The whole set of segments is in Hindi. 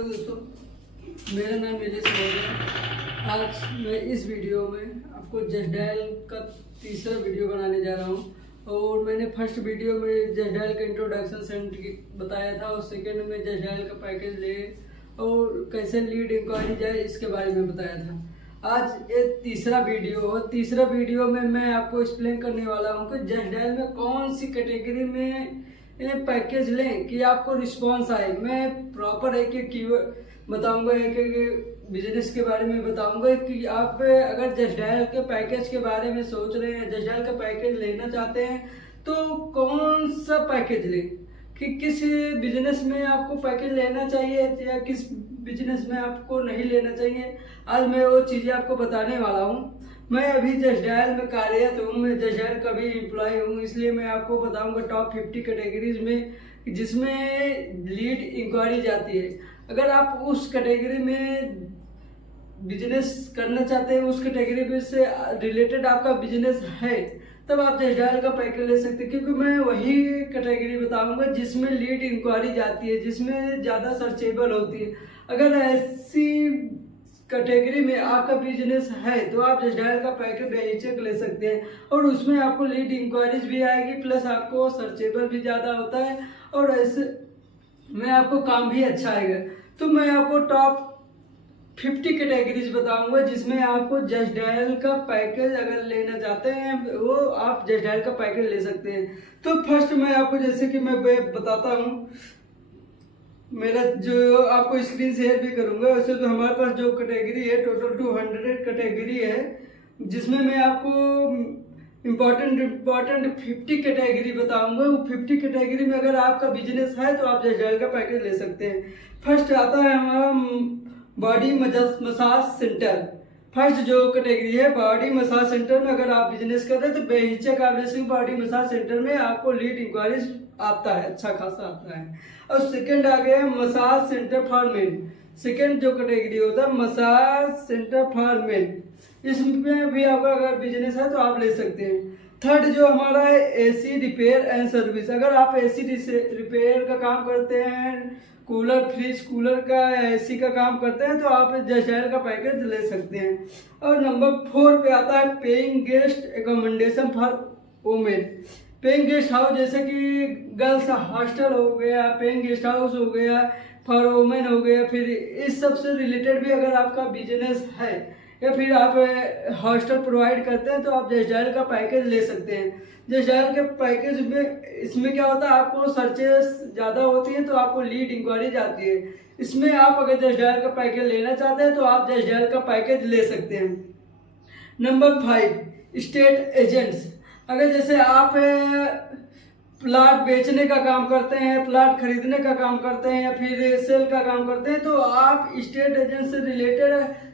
हेलो दोस्तों, मेरा नाम नीलेश है। आज मैं इस वीडियो में आपको जस्ट डायल का तीसरा वीडियो बनाने जा रहा हूं। और मैंने फर्स्ट वीडियो में जस्ट डायल का इंट्रोडक्शन सेंड बताया था और सेकंड में जस्ट डायल का पैकेज ले और कैसे लीड इंक्वायरी जाए इसके बारे में बताया था। आज ये तीसरा वीडियो है। तीसरा वीडियो में मैं आपको एक्सप्लेन करने वाला हूँ कि जस्ट डायल में कौन सी कैटेगरी में पैकेज लें कि आपको रिस्पांस आए। मैं प्रॉपर एक एक कीवर्ड बताऊंगा, एक एक बिजनेस के बारे में बताऊंगा कि आप अगर जस्ट डायल के पैकेज के बारे में सोच रहे हैं, जस्ट डायल का पैकेज लेना चाहते हैं तो कौन सा पैकेज लें, कि किस बिजनेस में आपको पैकेज लेना चाहिए या किस बिजनेस में आपको नहीं लेना चाहिए। आज मैं वो चीज़ें आपको बताने वाला हूँ। मैं अभी जस्ट डायल में कार्यरत हूँ, मैं जस्ट डायल का भी एम्प्लॉय हूँ, इसलिए मैं आपको बताऊंगा टॉप 50 कैटेगरीज में जिसमें लीड इंक्वायरी जाती है। अगर आप उस कैटेगरी में बिजनेस करना चाहते हैं, उस कैटेगरी से रिलेटेड आपका बिजनेस है, तब आप जस्ट डायल का पैकेज ले सकते हैं। क्योंकि मैं वही कैटेगरी बताऊंगा जिसमें लीड इंक्वायरी जाती है, जिसमें ज़्यादा सर्चेबल होती है। अगर ऐसी कैटेगरी में आपका बिजनेस है तो आप जस्ट डायल का पैकेज बेहिचक ले सकते हैं और उसमें आपको लीड इंक्वायरीज भी आएगी, प्लस आपको सर्चेबल भी ज़्यादा होता है और ऐसे में आपको काम भी अच्छा आएगा। तो मैं आपको टॉप 50 कैटेगरीज बताऊंगा जिसमें आपको जस्ट डायल का पैकेज अगर लेना चाहते हैं वो आप जस्ट डायल का पैकेज ले सकते हैं। तो फर्स्ट मैं आपको जैसे कि मैं बताता हूँ, मेरा जो आपको स्क्रीन शेयर भी करूंगा। वैसे तो हमारे पास जो कैटेगरी है टोटल 200 कैटेगरी है, जिसमें मैं आपको इम्पोर्टेंट 50 कैटेगरी बताऊंगा। वो 50 कैटेगरी में अगर आपका बिजनेस है तो आप जस्ट डायल का पैकेज ले सकते हैं। फर्स्ट आता है हमारा बॉडी मसाज सेंटर। फर्स्ट जो कैटेगरी है बॉडी मसाज सेंटर में अगर आप बिजनेस कर रहे हैं तो बेहिचक आप जैसे बॉडी मसाज सेंटर में आपको लीड इंक्वायरीज आता है, अच्छा खासा आता है। और सेकंड आ गया massage centre for main. Second जो कैटेगरी होता है मसाज सेंटर फॉर मेन, इसमें भी आपका अगर बिजनेस है तो आप ले सकते हैं। थर्ड जो हमारा है एसी रिपेयर एंड सर्विस। अगर आप एसी रिपेयर का काम करते हैं, कूलर फ्रिज कूलर का एसी का काम करते हैं तो आप जस्ट डायल का पैकेज ले सकते हैं। और नंबर 4 पे आता है paying guest accommodation for women. Paying guest house जैसे कि गर्ल्स हॉस्टल हो गया, पेइंग गेस्ट हाउस हो गया, फॉर वुमेन हो गया, फिर इस सब से रिलेटेड भी अगर आपका बिजनेस है या फिर आप हॉस्टल प्रोवाइड करते हैं तो आप जस्ट डायल का पैकेज ले सकते हैं। जस्ट डायल के पैकेज में इसमें क्या होता है, आपको सर्चेस ज़्यादा होती हैं तो आपको लीड इंक्वायरी जाती है। इसमें आप अगर जस्ट डायल का पैकेज लेना चाहते हैं तो आप जस्ट डायल का पैकेज ले सकते हैं। Number 5 state agents. अगर जैसे आप प्लाट बेचने का काम करते हैं, प्लाट खरीदने का काम करते हैं या फिर सेल का काम करते हैं तो आप स्टेट एजेंट से रिलेटेड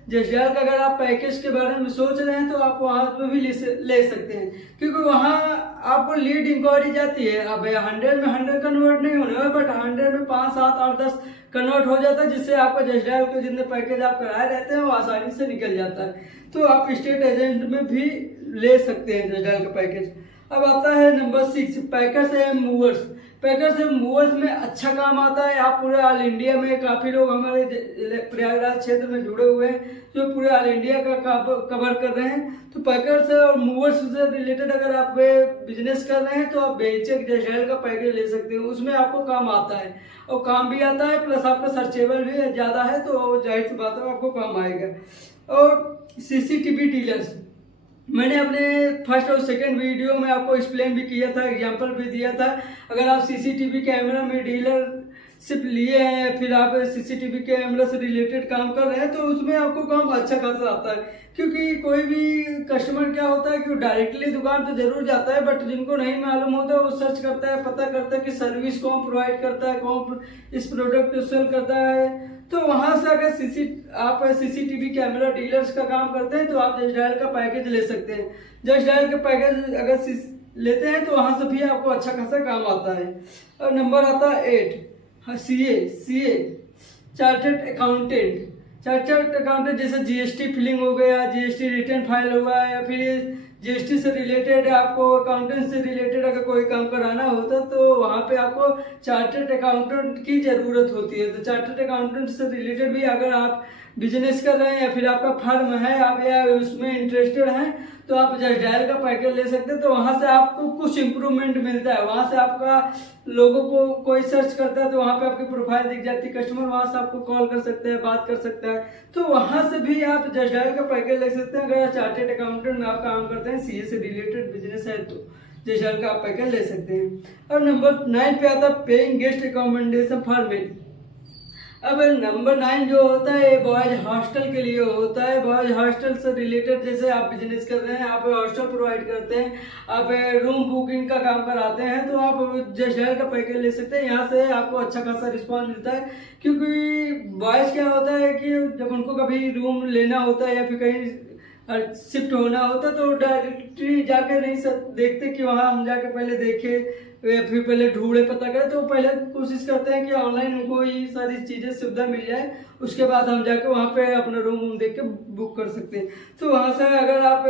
जस्ट डायल का अगर आप पैकेज के बारे में सोच रहे हैं तो आप वहाँ पे भी ले सकते हैं। क्योंकि वहाँ आपको लीड इंक्वायरी जाती है। अब 100 में 100 कन्वर्ट नहीं होने वाला, बट 100 में 5, 7 और 10 कन्वर्ट हो जाता है, जिससे आपका जस्ट डायल के जितने पैकेज आप कराए रहते हैं वो आसानी से निकल जाता है। तो आप स्टेट एजेंट में भी ले सकते हैं जस्ट डायल का पैकेज। अब आता है number 6 packers and movers. Packers and movers में अच्छा काम आता है। आप पूरे ऑल इंडिया में काफ़ी लोग हमारे प्रयागराज क्षेत्र में जुड़े हुए हैं जो पूरे ऑल इंडिया का कवर कर रहे हैं। तो पैकर्स और मूवर्स से रिलेटेड अगर आप बिजनेस कर रहे हैं तो आप बेहिचक जस्ट डायल का पैकेज ले सकते हैं। उसमें आपको काम आता है और काम भी आता है, प्लस आपका सर्चेबल भी ज़्यादा है तो जाहिर सी बात है आपको काम आएगा। और CCTV डीलर्स, मैंने अपने फर्स्ट और सेकंड वीडियो में आपको एक्सप्लेन भी किया था, एग्जांपल भी दिया था। अगर आप CCTV कैमरा में डीलरशिप लिए हैं, फिर आप CCTV कैमरा से रिलेटेड काम कर रहे हैं तो उसमें आपको काम अच्छा खासा आता है। क्योंकि कोई भी कस्टमर क्या होता है कि डायरेक्टली दुकान पे जरूर जाता है, बट जिनको नहीं मालूम होता है वो सर्च करता है, पता करता है कि सर्विस कौन प्रोवाइड करता है, कौन इस प्रोडक्ट को सेल करता है। तो वहां से अगर आप CCTV कैमरा डीलर्स का काम करते हैं तो आप जस्ट डायल का पैकेज ले सकते हैं। जस्ट डायल का पैकेज अगर लेते हैं तो वहां से भी आपको अच्छा खासा काम आता है। और नंबर आता है 8 CA chartered accountant. Chartered accountant जैसे GST फिलिंग हो गया, GST रिटर्न फाइल हुआ या फिर जीएसटी से रिलेटेड, आपको अकाउंटेंट से रिलेटेड अगर कोई काम कराना होता तो वहाँ पे आपको चार्टर्ड अकाउंटेंट की ज़रूरत होती है। तो चार्टर्ड अकाउंटेंट से रिलेटेड भी अगर आप बिजनेस कर रहे हैं या फिर आपका फर्म है, आप या उसमें इंटरेस्टेड हैं, तो आप जस्ट डायल का पैकेज ले सकते हैं। तो वहाँ से आपको कुछ इम्प्रूवमेंट मिलता है। वहाँ से आपका लोगों को कोई सर्च करता है तो वहाँ पे आपकी प्रोफाइल दिख जाती है, कस्टमर वहाँ से आपको कॉल कर सकते हैं, बात कर सकता है। तो वहाँ से भी आप जस्ट डायल का पैकेज ले सकते हैं। अगर चार्टर्ड अकाउंटेंट में आप काम करते हैं, सीए से रिलेटेड बिजनेस है, तो जस्ट डायल का आप पैकेज ले सकते हैं। और नंबर 9 पे आता है paying guest recommendation for male. अब नंबर 9 जो होता है ये बॉयज हॉस्टल के लिए होता है। बॉयज हॉस्टल से रिलेटेड जैसे आप बिजनेस कर रहे हैं, आप हॉस्टल प्रोवाइड करते हैं, आप रूम बुकिंग का काम कराते हैं, तो आप जस्ट डायल का पैकेज ले सकते हैं। यहाँ से आपको अच्छा खासा रिस्पॉन्स मिलता है, क्योंकि बॉयज क्या होता है कि जब उनको कभी रूम लेना होता है या फिर कहीं शिफ्ट होना होता तो डायरेक्टली जाके नहीं देखते कि वहाँ हम जाके पहले देखें या फिर पहले ढूंढे पता करें। तो पहले कोशिश करते हैं कि ऑनलाइन उनको ये सारी चीज़ें सुविधा मिल जाए, उसके बाद हम जाके वहाँ पे अपना रूम देख के बुक कर सकते हैं। तो वहाँ से अगर आप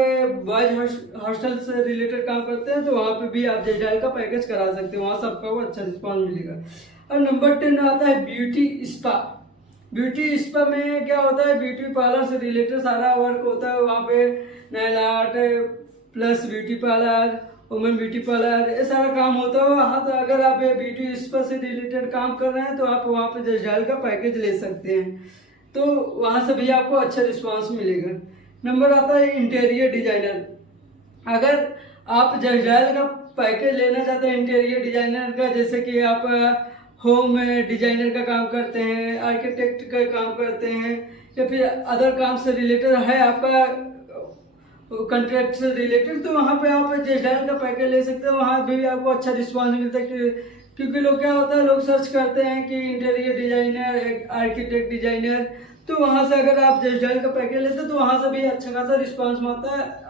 बॉयज हॉस्टल से रिलेटेड काम करते हैं तो वहाँ पे भी आप जस्ट डायल का पैकेज करा सकते हैं, वहाँ से आपका वो अच्छा रिस्पॉन्स मिलेगा। और नंबर 10 आता है ब्यूटी स्पा। ब्यूटी स्पा में क्या होता है, ब्यूटी पार्लर से रिलेटेड सारा वर्क होता है। वहाँ पे nail art plus beauty parlour, women beauty parlour, ये सारा काम होता है वहाँ। तो अगर आप ब्यूटी स्पा से रिलेटेड काम कर रहे हैं तो आप वहाँ पे जस्ट डायल का पैकेज ले सकते हैं, तो वहाँ से भी आपको अच्छा रिस्पांस मिलेगा। नंबर आता है इंटीरियर डिजाइनर। अगर आप जस्ट डायल का पैकेज लेना चाहते हैं इंटीरियर डिजाइनर का, जैसे कि आप होम डिजाइनर का काम करते हैं, आर्किटेक्ट का काम करते हैं, या फिर अदर काम से रिलेटेड है आपका कॉन्ट्रैक्ट से रिलेटेड, तो वहाँ पे आप जस्ट डायल का पैकेज ले सकते हैं। वहाँ भी आपको अच्छा रिस्पांस मिलता है, क्योंकि लोग क्या होता है, लोग सर्च करते हैं कि इंटीरियर डिजाइनर, आर्किटेक्ट डिजाइनर, तो वहाँ से अगर आप जस्ट डायल का पैकेज लेते हैं तो वहाँ से भी अच्छा खासा रिस्पांस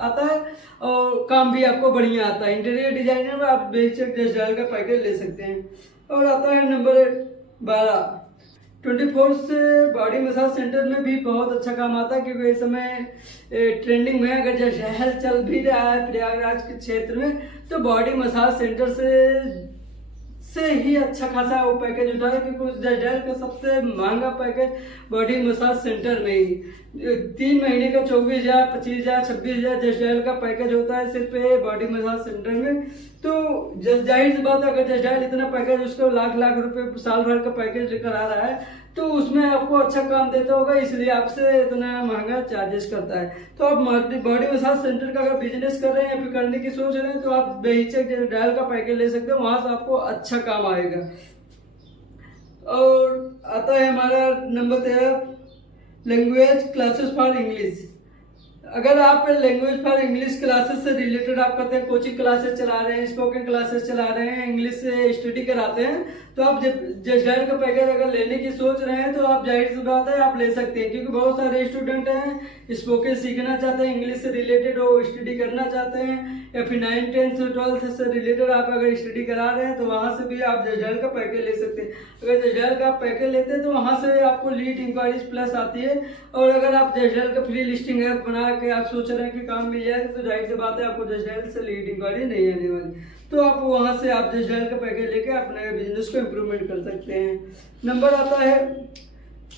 आता है और काम भी आपको बढ़िया आता है। इंटीरियर डिजाइनर में आप बेशक जस्ट डायल का पैकेज ले सकते हैं। और आता है नंबर 12 24 से बॉडी मसाज सेंटर में भी बहुत अच्छा काम आता है, क्योंकि इस समय ट्रेंडिंग में अगर जस्ट डायल चल भी रहा है प्रयागराज के क्षेत्र में, तो बॉडी मसाज सेंटर से ही अच्छा खासा वो पैकेज उठा है, क्योंकि उस जस्ट डायल का सबसे महंगा पैकेज बॉडी मसाज सेंटर में ही 3 महीने का 24,000, 25,000, 26,000 जस्ट डायल का पैकेज होता है सिर्फ बॉडी मसाज सेंटर में। तो जस्ट जाहिर सी बात है, अगर जस्ट डायल इतना पैकेज उसको लाख लाख रुपए साल भर का पैकेज करा रहा है, तो उसमें आपको अच्छा काम देता होगा, इसलिए आपसे इतना महंगा चार्जेस करता है। तो आप बॉडी मसाज सेंटर का अगर बिजनेस कर रहे हैं या फिर करने की सोच रहे हैं तो आप बेहिचक डायल का पैकेज ले सकते हैं, वहां से आपको अच्छा काम आएगा। और आता है हमारा number 13 language classes for English. अगर आप लैंग्वेज फॉर इंग्लिश क्लासेस से रिलेटेड आप करते हैं, कोचिंग क्लासेस चला रहे हैं, स्पोकन क्लासेस चला रहे हैं, इंग्लिश से स्टडी कराते हैं, तो आप जस्ट डायल का पैकेज अगर लेने की सोच रहे हैं तो आप जाहिर सी बात है आप ले सकते हैं, क्योंकि बहुत सारे स्टूडेंट हैं स्पोकन सीखना चाहते हैं, इंग्लिश से रिलेटेड वो स्टडी करना चाहते हैं, या फिर 9th 10th 12th से रिलेटेड आप अगर स्टडी करा रहे हैं तो वहाँ से भी आप जस्ट डायल का पैकेज ले सकते हैं। अगर जस्ट डायल का आप पैकेज लेते हैं तो वहाँ से आपको लीड इंक्वायरीज प्लस आती है, और अगर आप जस्ट डायल का फ्री लिस्टिंग ऐप बना के आप सोच रहे हैं कि काम मिल जाए तो जाहिर सी बात है आपको जस्ट डायल से लीड इंक्वायरी नहीं आने वाली, तो आप वहाँ से आप जस्ट डायल का पैकेज लेके अपने बिजनेस को इम्प्रूवमेंट कर सकते हैं। नंबर आता है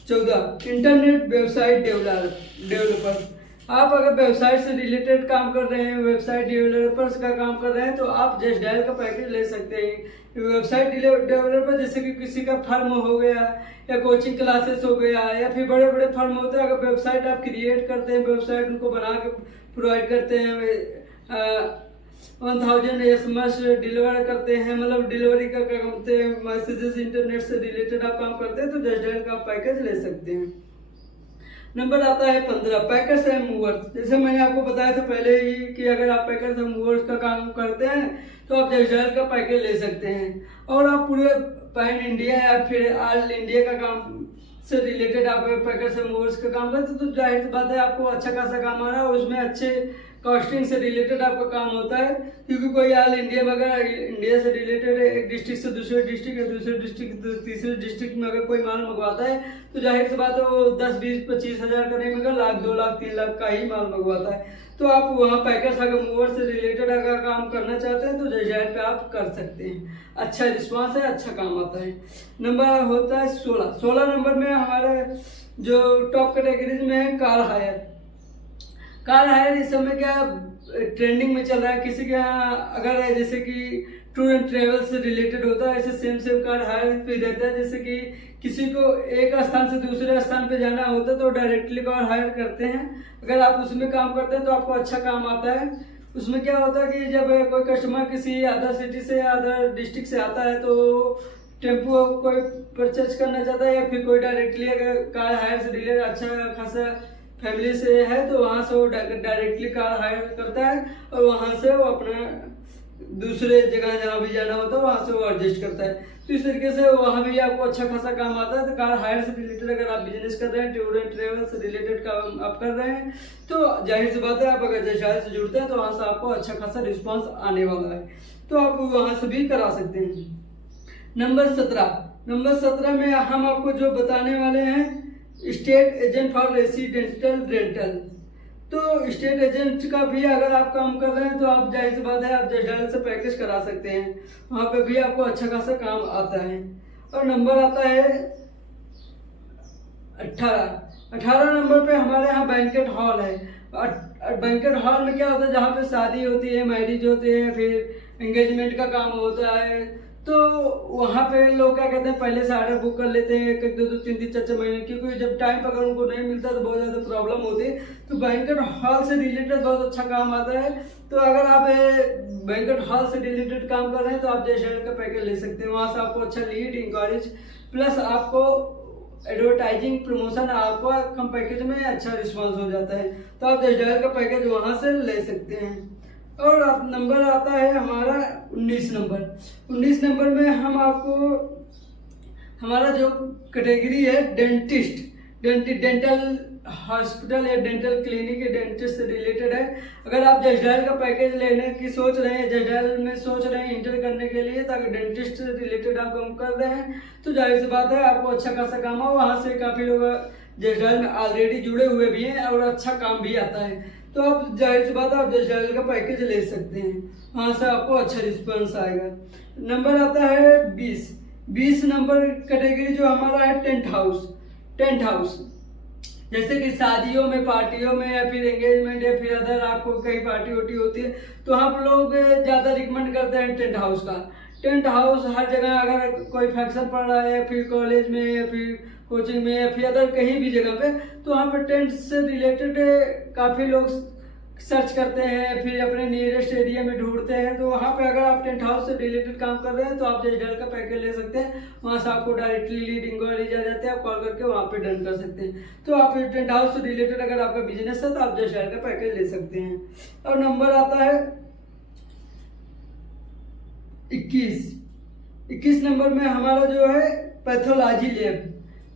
14 इंटरनेट वेबसाइट डेवलपर। आप अगर वेबसाइट से रिलेटेड काम कर रहे हैं, वेबसाइट डेवलपर्स का काम कर रहे हैं, तो आप जस्ट डायल का पैकेज ले सकते हैं। वेबसाइट डेवलपर जैसे कि किसी का फर्म हो गया या कोचिंग क्लासेस हो गया, या फिर बड़े बड़े फर्म होते हैं, अगर वेबसाइट आप क्रिएट करते हैं, वेबसाइट उनको बना के प्रोवाइड करते हैं, 1000 SMS डिलीवर करते हैं, मतलब डिलीवरी का काम करते हैं, मैसेजेस इंटरनेट से रिलेटेड आप काम करते हैं, तो जस्ट डायल का पैकेज ले सकते हैं। नंबर आता है 15 पैकर्स एंड मूवर्स। जैसे मैंने आपको बताया था पहले ही कि अगर आप पैकर्स एंड मूवर्स का काम करते हैं तो आप जस्ट डायल का पैकेज ले सकते हैं, और आप पूरे पैन इंडिया या फिर ऑल इंडिया का काम से रिलेटेड आप पैकर्स एंड मूवर्स का काम करते हैं, तो जाहिर सी बात है आपको अच्छा खासा काम आ रहा है, उसमें अच्छे कॉस्टिंग से रिलेटेड आपका काम होता है, क्योंकि कोई ऑल इंडिया में अगर इंडिया से रिलेटेड एक डिस्ट्रिक्ट से दूसरे डिस्ट्रिक्ट या दूसरे डिस्ट्रिक्ट तीसरे डिस्ट्रिक्ट में अगर कोई माल मंगवाता है तो जाहिर सी बात है वो 10, 20, 25 हज़ार का नहीं मगर लाख, 2 लाख, 3 लाख का ही माल मंगवाता है। तो आप वहाँ पैकर्स अगर मूवर से रिलेटेड अगर काम करना चाहते हैं तो जजडायल पे आप कर सकते हैं। अच्छा रिस्पांस है, अच्छा काम आता है। नंबर होता है 16 नंबर में हमारे जो टॉप कैटेगरीज में है कार हायर इस समय क्या ट्रेंडिंग में चल रहा है। किसी के यहाँ अगर जैसे कि टूर एंड ट्रेवल से रिलेटेड होता है, ऐसे सेम कार हायर पे रहता है। जैसे कि किसी को एक स्थान से दूसरे स्थान पे जाना होता है तो डायरेक्टली कार हायर करते हैं। अगर आप उसमें काम करते हैं तो आपको अच्छा काम आता है। उसमें क्या होता है कि जब कोई कस्टमर किसी अदर सिटी से अदर डिस्ट्रिक्ट से आता है तो टेम्पो कोई परचेज करना चाहता है या फिर कोई डायरेक्टली अगर कार हायर से रिलेटेड अच्छा खासा फैमिली से है तो वहाँ से वो डायरेक्टली कार हायर करता है और वहाँ से वो अपना दूसरे जगह जहाँ भी जाना होता है वहाँ से वो एडजस्ट करता है। तो इस तरीके से वहाँ भी आपको अच्छा खासा काम आता है। तो कार हायर से रिलेटेड अगर आप बिजनेस कर रहे हैं, टूर एंड ट्रेवल से रिलेटेड काम आप कर रहे हैं तो जाहिर सी बात है आप अगर जजडायल से जुड़ते हैं तो वहाँ से आपको अच्छा खासा रिस्पॉन्स आने वाला है। तो आप वहाँ से भी करा सकते हैं। नंबर 17 में हम आपको जो बताने वाले हैं state agent for residential rental. तो स्टेट एजेंट का भी अगर आप काम कर रहे हैं तो आप जाहिर सी बात है आप जजडायल से पैकेज करा सकते हैं, वहाँ पे भी आपको अच्छा खासा काम आता है। और नंबर आता है 18 नंबर पे हमारे यहाँ बैंकेट हॉल है। बैंकेट हॉल में क्या होता है, जहाँ पे शादी होती है, मैरिज होते हैं, फिर एंगेजमेंट का काम होता है, तो वहाँ पे लोग क्या कहते हैं पहले से ऑर्डर बुक कर लेते हैं 1 2 3 4 महीने, क्योंकि जब टाइम पर अगर उनको नहीं मिलता तो बहुत ज़्यादा प्रॉब्लम होती है। तो बैंकेट हॉल से रिलेटेड बहुत अच्छा काम आता है। तो अगर आप बैंकेट हॉल से रिलेटेड काम कर रहे हैं तो आप जजडायल का पैकेज ले सकते हैं। वहाँ से आपको अच्छा लीड इंक्वायरीज प्लस आपको एडवर्टाइजिंग प्रमोशन आपको कम पैकेज में अच्छा रिस्पॉन्स हो जाता है। तो आप जजडायल का पैकेज वहाँ से ले सकते हैं। और आप नंबर आता है हमारा 19 नंबर में हम आपको हमारा जो कैटेगरी है डेंटल हॉस्पिटल या डेंटल क्लिनिक या डेंटिस्ट से रिलेटेड है। अगर आप जजडायल का पैकेज लेने की सोच रहे हैं, जजडायल में सोच रहे हैं इंटर करने के लिए, तो अगर डेंटिस्ट से रिलेटेड आप काम कर रहे हैं तो जाहिर सी बात है आपको अच्छा खासा काम हो। वहाँ से काफ़ी लोग जजडायल में ऑलरेडी जुड़े हुए भी हैं और अच्छा काम भी आता है। तो आप जाहिर सी बात है आप जजडायल का पैकेज ले सकते हैं, वहाँ से आपको अच्छा रिस्पॉन्स आएगा। नंबर आता है 20 नंबर कैटेगरी जो हमारा है टेंट हाउस। जैसे कि शादियों में, पार्टियों में या फिर एंगेजमेंट या फिर अदर आपको कहीं पार्टी वोटी होती है तो हम लोग ज़्यादा रिकमेंड करते हैं टेंट हाउस का। टेंट हाउस हर जगह अगर कोई फंक्शन पड़ रहा है या फिर कॉलेज में या फिर कोचिंग में या फिर अदर कहीं भी जगह पे, तो वहाँ पे टेंट से रिलेटेड काफ़ी लोग सर्च करते हैं, फिर अपने नियरेस्ट एरिया में ढूंढते हैं। तो वहाँ पे अगर आप टेंट हाउस से रिलेटेड काम कर रहे हैं तो आप जजडायल का पैकेज ले सकते हैं। वहाँ से आपको डायरेक्टली लीड इंक्वायरीज आ जाते हैं, आप कॉल करके वहाँ पे डन कर सकते हैं। तो आप टेंट हाउस से रिलेटेड अगर आपका बिजनेस है तो आप जजडायल का पैकेज ले सकते हैं। और नंबर आता है 21 नंबर में हमारा जो है पैथोलॉजी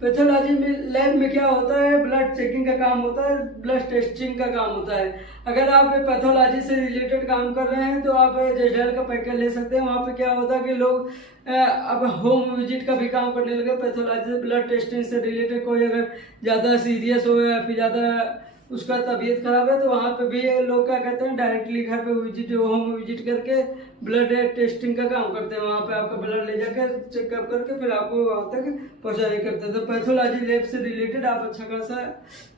लैब में क्या होता है, ब्लड चेकिंग का काम होता है, ब्लड टेस्टिंग का काम होता है। अगर आप पैथोलॉजी से रिलेटेड काम कर रहे हैं तो आप जजडायल का पैकेज ले सकते हैं। वहाँ पे क्या होता है कि लोग अब होम विजिट का भी काम करने लगे पैथोलॉजी से, ब्लड टेस्टिंग से रिलेटेड। कोई अगर ज़्यादा सीरियस हो या फिर ज़्यादा उसका तबीयत खराब है तो वहाँ पे भी लोग क्या कहते हैं डायरेक्टली घर पे होम विजिट करके ब्लड टेस्टिंग का काम करते हैं। वहाँ पे आपका ब्लड ले जाकर चेकअप करके फिर आपको वहाँ तक पहुँचाने करते हैं। तो पैथोलॉजी लैब से रिलेटेड आप अच्छा खासा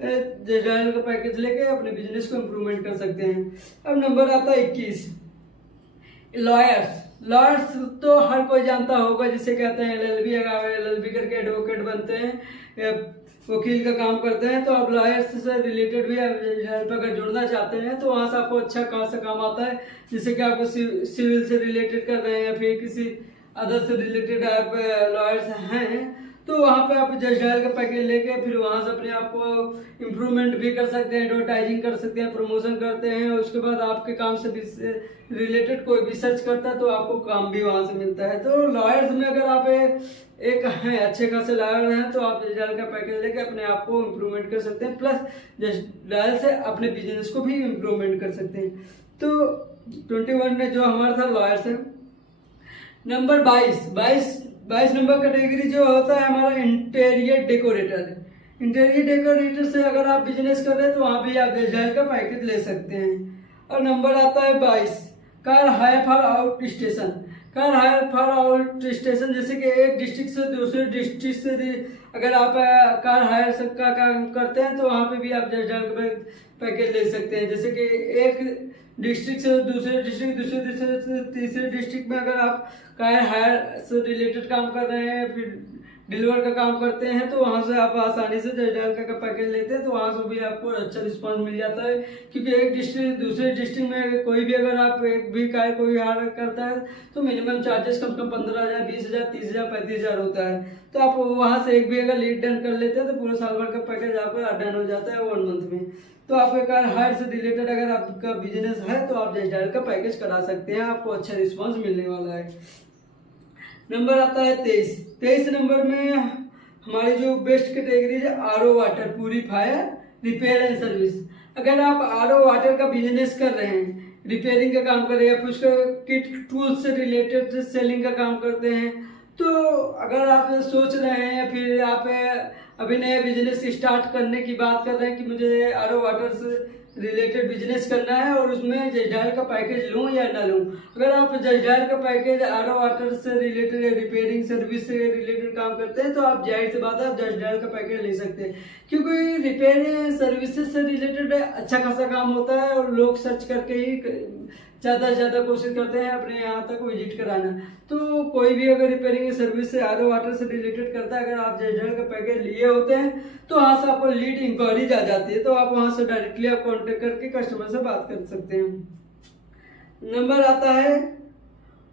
जजडायल का पैकेज लेके अपने बिजनेस को इम्प्रूवमेंट कर सकते हैं। अब नंबर आता है 21 लॉयर्स तो हर कोई जानता होगा, जिसे कहते हैं LLB करके एडवोकेट बनते हैं, वकील का काम करते हैं। तो आप लॉयर्स से रिलेटेड भी अगर जुड़ना चाहते हैं तो वहाँ से आपको अच्छा खासा काम आता है। जैसे कि आपको सिविल से रिलेटेड कर रहे हैं या फिर किसी अदर से रिलेटेड आप लॉयर्स हैं तो वहाँ पे आप जजडायल का पैकेज लेके फिर वहाँ से अपने आप को इम्प्रूवमेंट भी कर सकते हैं, एडवर्टाइजिंग कर सकते हैं, प्रमोशन करते हैं। उसके बाद आपके काम से रिलेटेड कोई भी सर्च करता है तो आपको काम भी वहाँ से मिलता है। तो लॉयर्स में अगर आप एक हैं अच्छे खासे लॉयर हैं तो आप जजडायल का पैकेज लेके अपने आप को इम्प्रूवमेंट कर सकते हैं, प्लस जजडायल से अपने बिजनेस को भी इम्प्रूवमेंट कर सकते हैं। तो 21 में जो हमारा था लॉयर्स है। नंबर 22 नंबर कैटेगरी जो होता है हमारा इंटीरियर इंटीरियर डेकोरेटर से अगर आप बिजनेस कर रहे हैं तो वहाँ भी आप जस्ट का पैकेज ले सकते हैं। और नंबर आता है 22, car hire for outstation. Car hire for outstation जैसे कि एक डिस्ट्रिक्ट से दूसरे डिस्ट्रिक्ट से अगर आप कार हायर का काम करते हैं तो वहाँ पे भी आप जस्ट पैकेज ले सकते हैं। जैसे कि एक डिस्ट्रिक्ट से दूसरे डिस्ट्रिक्ट, दूसरे डिस्ट्रिक्ट से तीसरे डिस्ट्रिक्ट में अगर आप कार हायर से रिलेटेड काम कर रहे हैं, फिर डिलीवर का काम करते हैं, तो वहाँ से आप आसानी से जस्ट का पैकेज लेते हैं तो वहाँ से भी आपको अच्छा रिस्पांस मिल जाता है। क्योंकि एक डिस्ट्रिक्ट दूसरे डिस्ट्रिक्ट में कोई भी अगर आप एक भी कार कोई हायर करता है तो मिनिमम चार्जेस कम से कम 15,000, 20,000, 30,000, 35,000 होता है। तो आप वहाँ से एक भी अगर लीड डन कर लेते हैं तो पूरे साल भर का पैकेज आपका डन हो जाता है 1 मंथ में। तो आपके कार हायर से रिलेटेड अगर आपका बिजनेस है तो आप जस्ट का पैकेज करा सकते हैं, आपको अच्छा रिस्पांस मिलने वाला है। नंबर आता है 23 नंबर में हमारी जो बेस्ट कैटेगरी है RO water purifier repair and service. अगर आप RO वाटर का बिजनेस कर रहे हैं, रिपेयरिंग का काम कर रहे हैं या फिर उसका किट टूल्स से रिलेटेड सेलिंग का काम करते हैं, तो अगर आप सोच रहे हैं या फिर आप अभी नया बिजनेस स्टार्ट करने की बात कर रहे हैं कि मुझे RO वाटर से रिलेटेड बिजनेस करना है और उसमें जस्ट का पैकेज लूँ या ना लूँ, अगर आप जस्ट का पैकेज RO वाटर से रिलेटेड या रिपेयरिंग सर्विस से रिलेटेड काम करते हैं तो आप जाहिर सी बात है आप जस्ट का पैकेज ले सकते हैं। क्योंकि रिपेयरिंग सर्विसेज से रिलेटेड अच्छा खासा काम होता है और लोग सर्च करके ही ज़्यादा से ज़्यादा कोशिश करते हैं अपने यहाँ तक विजिट कराना। तो कोई भी अगर रिपेयरिंग सर्विस से RO वाटर से रिलेटेड करता है, अगर आप जस्ट का पैकेज लिए होते हैं तो वहाँ से आपको लीड इंक्वायरीज आ जाती है, तो आप वहाँ से डायरेक्टली आप कांटेक्ट करके कस्टमर से बात कर सकते हैं। नंबर आता है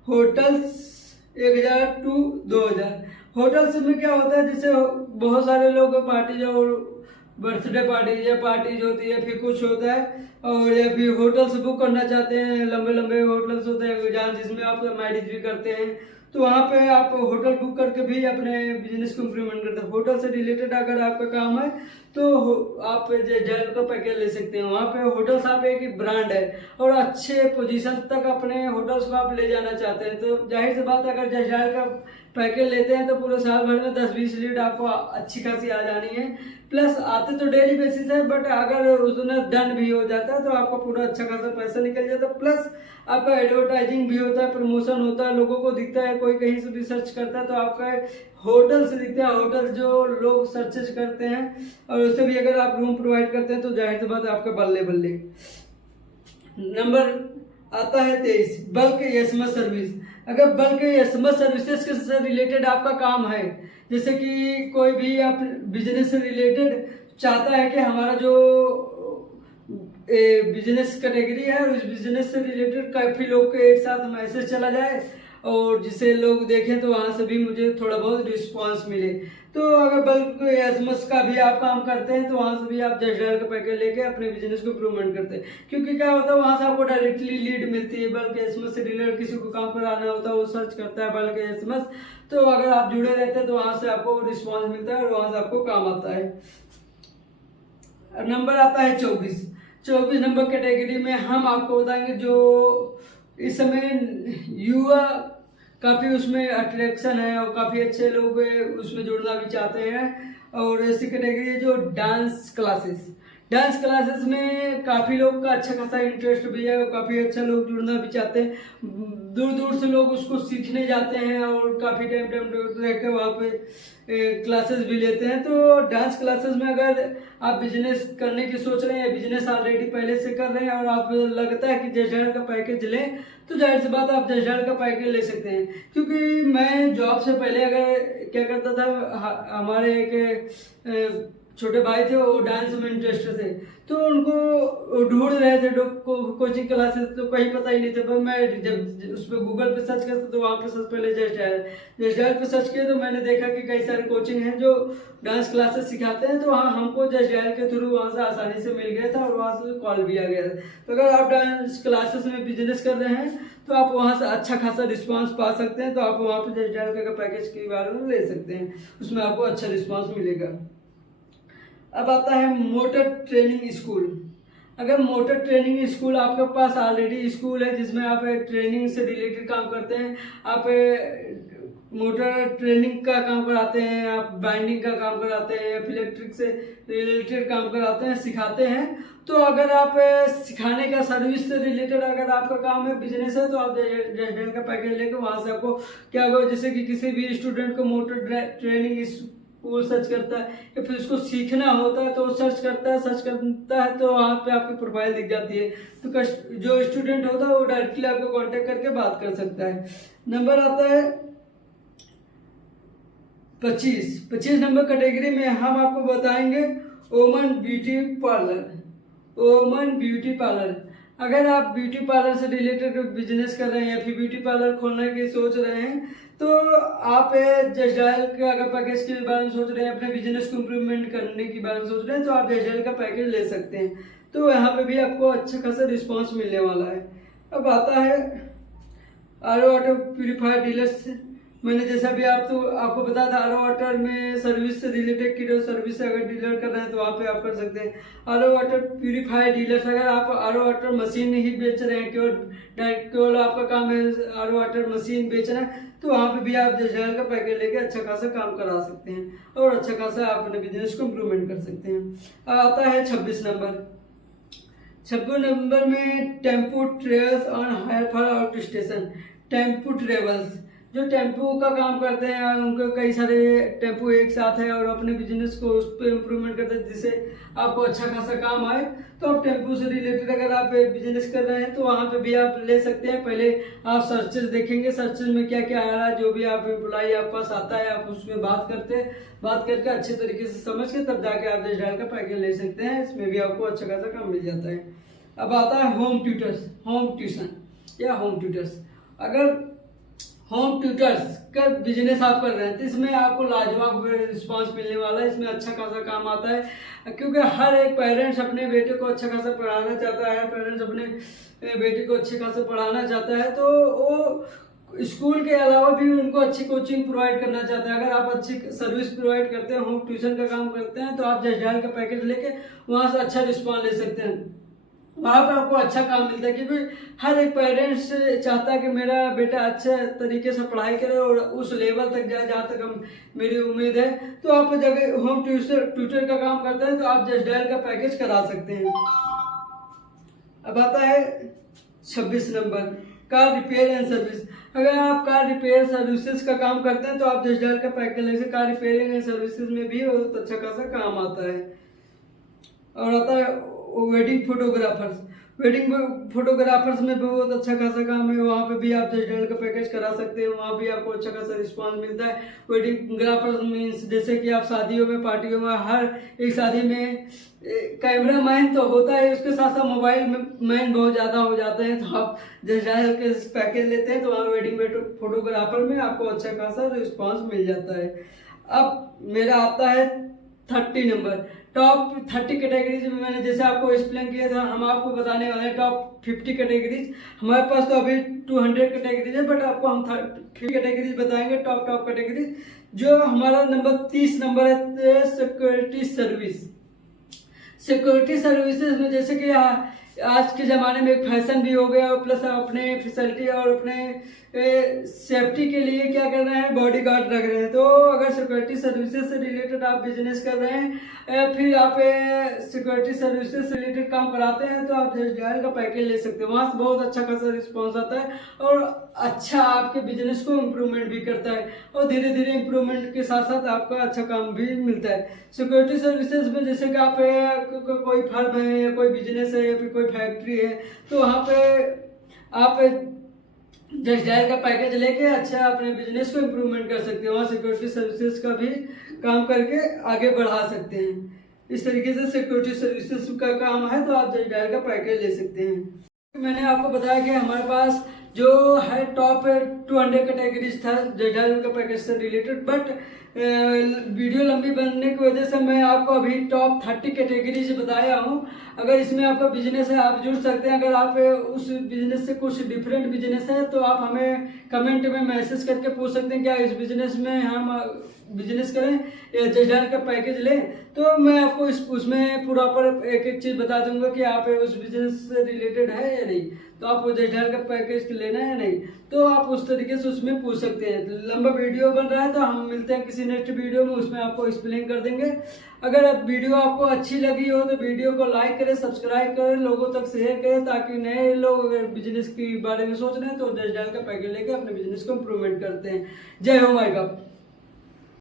होटल्स 1000 to 2000। होटल्स में क्या होता है, जैसे बहुत सारे लोग पार्टी जो बर्थडे पार्टी या पार्टीज होती है, फिर कुछ होता है और या फिर होटल्स बुक करना चाहते हैं, लंबे लंबे होटल्स होते हैं जहाँ जिसमें आप मैरिज भी करते हैं, तो वहाँ पे आप होटल बुक करके भी अपने बिजनेस को इम्प्रूवमेंट करते हैं। होटल से रिलेटेड अगर आपका काम है तो आप जस्ट का पैकेज ले सकते हैं। वहाँ पे होटल्स आप एक ब्रांड है और अच्छे पोजीशन तक अपने होटल्स को आप ले जाना चाहते हैं, तो जाहिर सी बात अगर जस्ट का पैकेज लेते हैं तो पूरे साल भर में 10-20 लीड आपको अच्छी खासी आ जानी है। प्लस आते तो डेली बेसिस है, बट अगर उसमें डन भी हो जाता है तो आपका पूरा अच्छा खासा पैसा निकल जाता है। प्लस आपका एडवर्टाइजिंग भी होता है, प्रमोशन होता है, लोगों को दिखता है, कोई कहीं से भी सर्च करता है तो आपका होटल से दिखता है। होटल जो लोग सर्चेज करते हैं और उससे भी अगर आप रूम प्रोवाइड करते हैं तो जाहिर सी बात है आपका बल्ले बल्ले। नंबर आता है 23 बल्क एसएमएस सर्विस। अगर बल्क एसएमएस सर्विसेज से रिलेटेड आपका काम है, जैसे कि कोई भी आप बिजनेस से रिलेटेड चाहता है कि हमारा जो बिजनेस कैटेगरी है उस बिजनेस से रिलेटेड काफ़ी लोग के एक साथ मैसेज चला जाए और जिसे लोग देखें तो वहाँ से भी मुझे थोड़ा बहुत रिस्पांस मिले, तो अगर बल्क एसएमएस का भी आप काम करते हैं तो वहाँ से भी आप जस्ट का पैकेज लेके अपने बिजनेस को इम्प्रूवमेंट करते हैं। क्योंकि क्या होता है वहाँ से आपको डायरेक्टली लीड मिलती है। बल्क एसएमएस से रिलेटेड किसी को काम कराना होता है वो सर्च करता है बल्क एसएमएस, तो अगर आप जुड़े रहते हैं तो वहाँ से आपको रिस्पॉन्स मिलता है और वहाँ से आपको काम आता है। नंबर आता है 24 नंबर कैटेगरी में हम आपको बताएंगे जो इस समय युवा काफ़ी उसमें अट्रैक्शन है और काफ़ी अच्छे लोग उसमें जुड़ना भी चाहते हैं, और ऐसी कैटेगरी है जो डांस क्लासेस में काफ़ी लोग का अच्छा खासा इंटरेस्ट भी है और काफ़ी अच्छा लोग जुड़ना भी चाहते हैं। दूर दूर से लोग उसको सीखने जाते हैं और काफ़ी टाइम रह के वहाँ पे क्लासेस भी लेते हैं। तो डांस क्लासेस में अगर आप बिजनेस करने की सोच रहे हैं या बिजनेस ऑलरेडी पहले से कर रहे हैं और आप लगता है कि जस्ट का पैकेज लें तो जाहिर सी बात आप जस्ट का पैकेज ले सकते हैं। क्योंकि मैं जॉब से पहले अगर क्या करता था, हमारे एक छोटे भाई थे वो डांस में इंटरेस्ट थे, तो उनको ढूंढ रहे थे कोचिंग क्लासेस, तो कहीं पता ही नहीं था। पर मैं जब उस पर गूगल पे सर्च करता तो वहाँ पे सबसे पहले जस्ट डायल पे सर्च किया तो मैंने देखा कि कई सारे कोचिंग हैं जो डांस क्लासेस सिखाते हैं, तो वहाँ हमको जस्ट डायल के थ्रू वहाँ से आसानी से मिल गया था और वहाँ से कॉल भी आ गया था। तो अगर आप डांस क्लासेस में बिजनेस कर रहे हैं तो आप वहाँ से अच्छा खासा रिस्पांस पा सकते हैं, तो आप वहाँ पे जस्ट डायल का पैकेज के बारे में ले सकते हैं, उसमें आपको अच्छा रिस्पांस मिलेगा। अब आता है मोटर ट्रेनिंग स्कूल। अगर मोटर ट्रेनिंग स्कूल आपके पास ऑलरेडी स्कूल है जिसमें आप ट्रेनिंग से रिलेटेड काम करते हैं, आप मोटर ट्रेनिंग का काम कराते हैं, आप बाइंडिंग का काम कराते हैं, इलेक्ट्रिक से रिलेटेड काम कराते हैं, सिखाते हैं। तो अगर आप सिखाने का सर्विस से रिलेटेड अगर आपका काम है, बिजनेस है, तो आप जयडेल का पैकेज लेकर वहाँ से आपको क्या होगा, जैसे कि किसी भी स्टूडेंट को मोटर ट्रेनिंग स्कूल सर्च करता है या फिर उसको सीखना होता है तो सर्च करता है तो वहाँ पे आपकी प्रोफाइल दिख जाती है। तो जो स्टूडेंट होता है वो डायरेक्टली आपको कांटेक्ट करके बात कर सकता है। नंबर आता है 25 नंबर कैटेगरी में हम आपको बताएंगे वुमन ब्यूटी पार्लर। अगर आप ब्यूटी पार्लर से रिलेटेड बिजनेस कर रहे हैं या फिर ब्यूटी पार्लर खोलने की सोच रहे हैं तो आप जस्ट डायल का अगर पैकेज के बारे में सोच रहे हैं, अपने बिजनेस को इम्प्रूवमेंट करने के बारे में सोच रहे हैं तो आप जस्ट डायल का पैकेज ले सकते हैं। तो यहाँ पे भी आपको अच्छा खासा रिस्पांस मिलने वाला है। अब आता है आरओ वाटर प्यूरिफायर डीलर्स। मैंने जैसा भी आपको बताया था, आरओ वाटर में सर्विस से रिलेटेड की सर्विस से अगर डीलर कर रहे हैं तो वहाँ पे आप कर सकते हैं। आरओ वाटर प्यूरिफायर डीलर्स, अगर आप आरओ वाटर मशीन ही बेच रहे हैं, केवल आपका काम है आरओ वाटर मशीन बेचना, तो वहाँ पे भी आप जस्ट का पैकेज लेके अच्छा खासा काम करा सकते हैं और अच्छा खासा आप अपने बिजनेस को इम्प्रूवमेंट कर सकते हैं। आता है 26 नंबर में tempo travels on hire for outstation. Tempo travels जो टेम्पो का काम करते हैं, उनके कई सारे टेम्पो एक साथ है और अपने बिजनेस को उस पर इम्प्रूवमेंट करते हैं जिससे आपको अच्छा खासा काम आए। तो आप टेम्पो से रिलेटेड अगर आप बिजनेस कर रहे हैं तो वहाँ पे भी आप ले सकते हैं। पहले आप सर्चेज देखेंगे, सर्चेज में क्या क्या आ रहा है, जो भी आप एम्प्लॉई आप पास आता है आप उसमें बात करके अच्छे तरीके से समझ के तब जाके आप जस्ट डायल का पैकेज ले सकते हैं। इसमें भी आपको अच्छा खासा काम मिल जाता है। अब आता है होम ट्यूशन या होम ट्यूटर्स। अगर होम ट्यूटर्स का बिजनेस आप कर रहे हैं तो इसमें आपको लाजवाब रिस्पांस मिलने वाला है। इसमें अच्छा खासा काम आता है क्योंकि हर एक पेरेंट्स अपने बेटे को अच्छा खासा पढ़ाना चाहता है, हर पेरेंट्स अपने बेटे को अच्छे खासा पढ़ाना चाहता है, तो वो स्कूल के अलावा भी उनको अच्छी कोचिंग प्रोवाइड करना चाहता है। अगर आप अच्छी सर्विस प्रोवाइड करते हैं, होम ट्यूशन का काम करते हैं, तो आप जस्ट डायल का पैकेज लेके वहाँ से अच्छा रिस्पॉन्स ले सकते हैं। वहाँ पर आपको अच्छा काम मिलता है क्योंकि हर एक पेरेंट्स चाहता है कि मेरा बेटा अच्छे तरीके से पढ़ाई करे और उस लेवल तक जाए जहाँ तक मेरी उम्मीद है। तो आप जगह होम ट्यूटर का काम करते हैं तो आप जस्ट डायल का पैकेज करा सकते हैं। अब आता है 26 number car repair and service. अगर आप कार रिपेयर सर्विसेज का काम करते हैं तो आप जस्ट डायल का पैकेज ले सकते। कार रिपेयरिंग एंड सर्विसेज में भी बहुत अच्छा खासा काम आता है। और आता है वेडिंग फोटोग्राफर्स में बहुत अच्छा खासा काम है। वहाँ पे भी आप जस्ट डायल का पैकेज करा सकते हैं, वहाँ भी आपको अच्छा खासा रिस्पांस मिलता है। वेडिंगग्राफर्स मीन्स जैसे कि आप शादियों में, पार्टियों में, हर एक शादी में कैमरा मैन तो होता है, उसके साथ साथ मोबाइल मैन बहुत ज़्यादा हो जाते हैं। तो आप जस्ट डायल के पैकेज लेते हैं तो वहाँ वेडिंग फोटोग्राफर में आपको अच्छा खासा रिस्पांस मिल जाता है। अब मेरा आता है 30 नंबर टॉप 30 कैटेगरीज में। मैंने जैसे आपको एक्सप्लेन किया था, हम आपको बताने वाले हैं टॉप 50 कैटेगरीज। हमारे पास तो अभी 200 कैटेगरीज है, बट आपको हम 30 कैटेगरीज बताएंगे, टॉप कैटेगरीज। जो हमारा नंबर 30 नंबर है सिक्योरिटी सर्विसेज में, जैसे कि आज के ज़माने में एक फैशन भी हो गया और प्लस अपने फैसिलिटी और अपने सेफ्टी के लिए क्या कर रहे हैं, बॉडी गार्ड रख रहे हैं। तो अगर सिक्योरिटी सर्विसेज से रिलेटेड आप बिजनेस कर रहे हैं, फिर आप सिक्योरिटी सर्विसेज से रिलेटेड काम कराते हैं, तो आप जस्ट डायल का पैकेज ले सकते हैं। वहाँ से बहुत अच्छा खासा रिस्पॉन्स आता है और अच्छा आपके बिजनेस को इम्प्रूवमेंट भी करता है और धीरे धीरे इम्प्रूवमेंट के साथ साथ आपका अच्छा काम भी मिलता है। सिक्योरिटी सर्विसेज में जैसे कि आप कोई फर्म है या कोई बिजनेस है या फिर कोई फैक्ट्री है, तो वहाँ पे आप जस्ट डायल का पैकेज लेके अच्छा अपने बिजनेस को इम्प्रूवमेंट कर सकते हैं। वहाँ सिक्योरिटी सर्विसेज का भी काम करके आगे बढ़ा सकते हैं। इस तरीके से सिक्योरिटी सर्विसेज का काम है तो आप जस्ट डायल का पैकेज ले सकते हैं। मैंने आपको बताया कि हमारे पास जो है टॉप 200 कैटेगरीज था जस्ट डायल का पैकेज से रिलेटेड, बट वीडियो लंबी बनने की वजह से मैं आपको अभी टॉप 30 कैटेगरीज बताया हूँ। अगर इसमें आपका बिजनेस है आप जुड़ सकते हैं। अगर आप उस बिजनेस से कुछ डिफरेंट बिजनेस है तो आप हमें कमेंट में मैसेज करके पूछ सकते हैं क्या इस बिजनेस में हम बिजनेस करें या जजडाल का पैकेज लें, तो मैं आपको उसमें पूरा पर एक एक चीज़ बता दूंगा कि आप उस बिजनेस से रिलेटेड है या नहीं, तो आप वो जजडाल का पैकेज लेना है या नहीं, तो आप उस तरीके से उसमें पूछ सकते हैं। लंबा वीडियो बन रहा है तो हम मिलते हैं किसी नेक्स्ट वीडियो में, उसमें आपको एक्सप्लेन कर देंगे। अगर वीडियो आपको अच्छी लगी हो तो वीडियो को लाइक करें, सब्सक्राइब करें, लोगों तक शेयर करें, ताकि नए लोग अगर बिजनेस के बारे में सोच रहे हैं तो जजडाल का पैकेज लेकर अपने बिजनेस को इम्प्रूवमेंट करते हैं। जय हो माई बाप।